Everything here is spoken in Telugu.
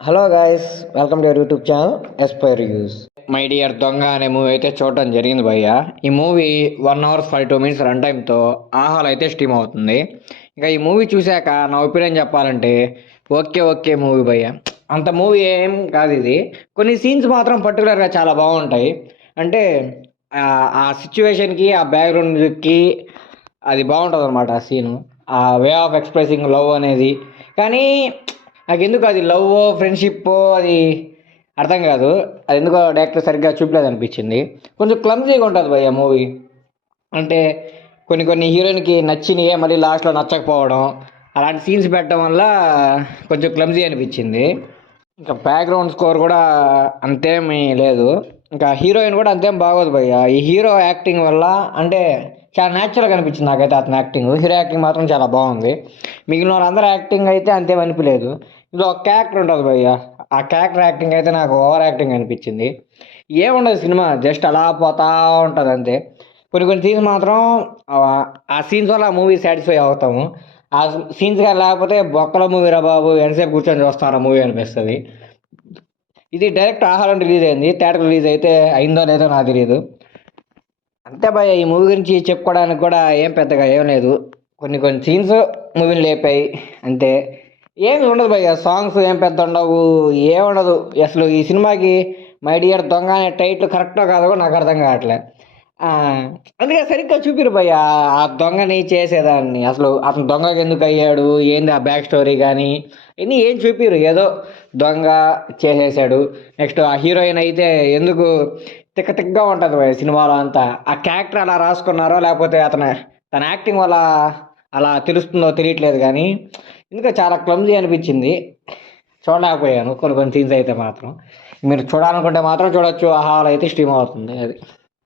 Hello guys, welcome to your YouTube channel Aspire use. My dear దొంగ అనే మూవీ అయితే చూడటం జరిగింది భయ్య. ఈ మూవీ 1 hour 42 minutes రన్ టైంతో ఆహాలో అయితే స్ట్రీమ్ అవుతుంది. ఇంకా ఈ మూవీ చూశాక నా ఒపీనియన్ చెప్పాలంటే ఓకే ఓకే మూవీ భయ్య. అంత మూవీ ఏం కాదు ఇది. కొన్ని సీన్స్ మాత్రం పర్టికులర్గా చాలా బాగుంటాయి. అంటే ఆ సిచ్యువేషన్కి, ఆ బ్యాక్గ్రౌండ్ మ్యూజిక్కి అది బాగుంటుంది అనమాట. ఆ సీను, ఆ వే ఆఫ్ ఎక్స్ప్రెసింగ్ లవ్ అనేది. కానీ నాకు ఎందుకు అది లవ్ ఫ్రెండ్షిప్ అది అర్థం కాదు. అది ఎందుకో డైరెక్టర్ సరిగ్గా చూపలేదు అనిపించింది. కొంచెం క్లమ్జీగా ఉంటుంది భయ్య మూవీ. అంటే కొన్ని కొన్ని హీరోయిన్కి నచ్చినయే మళ్ళీ లాస్ట్లో నచ్చకపోవడం, అలాంటి సీన్స్ పెట్టడం వల్ల కొంచెం క్లమ్జీ అనిపించింది. ఇంకా బ్యాక్గ్రౌండ్ స్కోర్ కూడా అంతేమీ లేదు. ఇంకా హీరోయిన్ కూడా అంతేం బాగోదు భయ్య. ఈ హీరో యాక్టింగ్ వల్ల అంటే చాలా న్యాచురల్గా అనిపించింది నాకైతే అతని యాక్టింగ్. హీరో యాక్టింగ్ మాత్రం చాలా బాగుంది. మిగిలిన వాళ్ళందరూ యాక్టింగ్ అయితే అంతేం అనిపించలేదు. ఇది ఒక క్యారెక్టర్ ఉంటుంది భయ్య. ఆ క్యారెక్టర్ యాక్టింగ్ అయితే నాకు ఓవర్ యాక్టింగ్ అనిపించింది. ఏముండదు సినిమా, జస్ట్ అలా పోతా ఉంటుంది అంతే. కొన్ని కొన్ని సీన్స్ మాత్రం ఆ సీన్స్ వల్ల ఆ మూవీ సాటిస్ఫై అవుతాము. ఆ సీన్స్ కానీ లేకపోతే బొక్కల మూవీ రా బాబు, ఎంతసేపు కూర్చొని చూస్తాను ఆ మూవీ అనిపిస్తుంది. ఇది డైరెక్ట్ ఆహారం రిలీజ్ అయింది. థియేటర్ రిలీజ్ అయితే అయిందో లేదో నాకు తెలియదు. అంతే భయ్య, ఈ మూవీ గురించి చెప్పుకోవడానికి కూడా ఏం పెద్దగా ఏం లేదు. కొన్ని కొన్ని సీన్స్ మూవీని లేపాయి అంతే. ఏమి ఉండదు భయ్య, సాంగ్స్ ఏం పెద్ద ఉండవు, ఏముండదు అసలు. ఈ సినిమాకి మై డియర్ దొంగ అనే టైటిల్ కరెక్టో కాదో కూడా నాకు అర్థం కావట్లే. ఆ, అందుకే సరిగ్గా చూపిరు భయ్య ఆ దొంగని చేసేదాన్ని. అసలు అతను దొంగకి ఎందుకు అయ్యాడు, ఏంది ఆ బ్యాక్ స్టోరీ కానీ ఇవన్నీ ఏం చూపిరు. ఏదో దొంగ చేసేసాడు. నెక్స్ట్ ఆ హీరోయిన్ అయితే ఎందుకు తిక్క తిక్కగా ఉంటుంది భయ్య సినిమాలో అంతా. ఆ క్యారెక్టర్ అలా రాసుకున్నారో లేకపోతే తన యాక్టింగ్ వల్ల అలా తెలుస్తుందో తెలియట్లేదు. కానీ ఎందుకంటే చాలా క్లమ్జీ అనిపించింది. చూడలేకపోయాను కొన్ని కొన్ని సీన్స్ అయితే మాత్రం. మీరు చూడాలనుకుంటే మాత్రం చూడొచ్చు. ఆ హాల్ అయితే స్ట్రీమ్ అవుతుంది అది.